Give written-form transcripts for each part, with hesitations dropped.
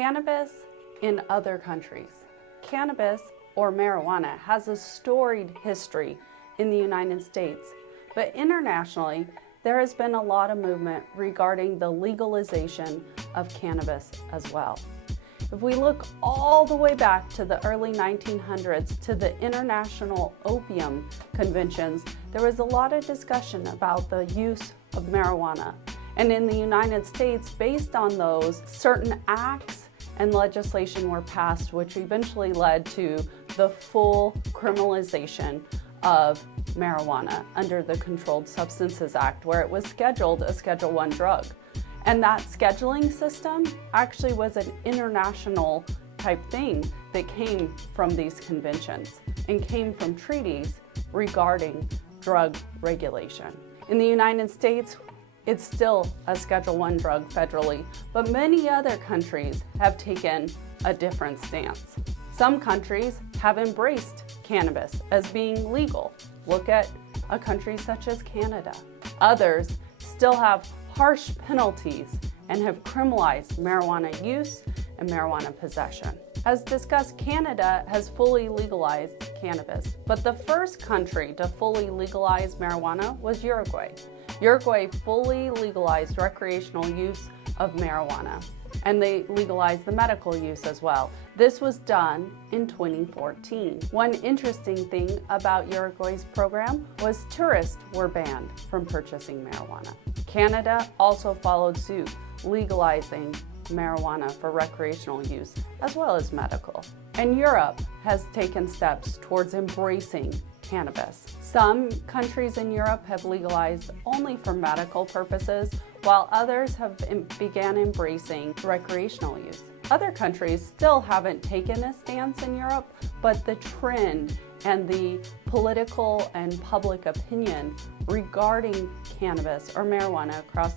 Cannabis in other countries. Cannabis, or marijuana, has a storied history in the United States, but internationally, there has been a lot of movement regarding the legalization of cannabis as well. If we look all the way back to the early 1900s to the International Opium Conventions, there was a lot of discussion about the use of marijuana. And in the United States, based on those, certain acts and legislation were passed, which eventually led to the full criminalization of marijuana under the Controlled Substances Act, where it was scheduled a Schedule I drug. And that scheduling system actually was an international type thing that came from these conventions and came from treaties regarding drug regulation. In the United States, it's still a Schedule I drug federally, but many other countries have taken a different stance. Some countries have embraced cannabis as being legal. Look at a country such as Canada. Others still have harsh penalties and have criminalized marijuana use and marijuana possession. As discussed, Canada has fully legalized cannabis, but the first country to fully legalize marijuana was Uruguay. Uruguay fully legalized recreational use of marijuana, and they legalized the medical use as well. This was done in 2014. One interesting thing about Uruguay's program was tourists were banned from purchasing marijuana. Canada also followed suit, legalizing marijuana for recreational use as well as medical. And Europe has taken steps towards embracing cannabis. Some countries in Europe have legalized only for medical purposes, while others have began embracing recreational use. Other countries still haven't taken a stance in Europe, but the trend and the political and public opinion regarding cannabis or marijuana across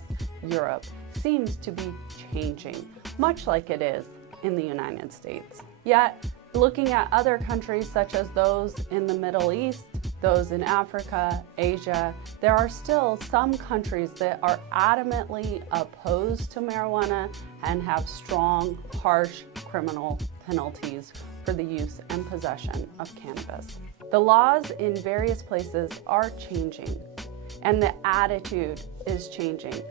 Europe seems to be changing, much like it is in the United States. Yet, looking at other countries such as those in the Middle East, those in Africa, Asia, there are still some countries that are adamantly opposed to marijuana and have strong, harsh criminal penalties for the use and possession of cannabis. The laws in various places are changing, and the attitude is changing.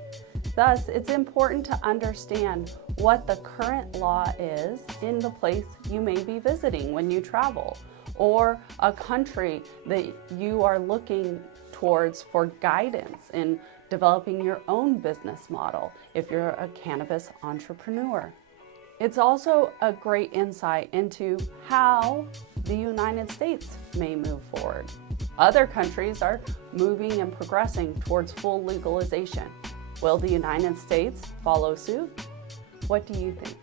Thus, it's important to understand what the current law is in the place you may be visiting when you travel, or a country that you are looking towards for guidance in developing your own business model if you're a cannabis entrepreneur. It's also a great insight into how the United States may move forward. Other countries are moving and progressing towards full legalization. Will the United States follow suit? What do you think?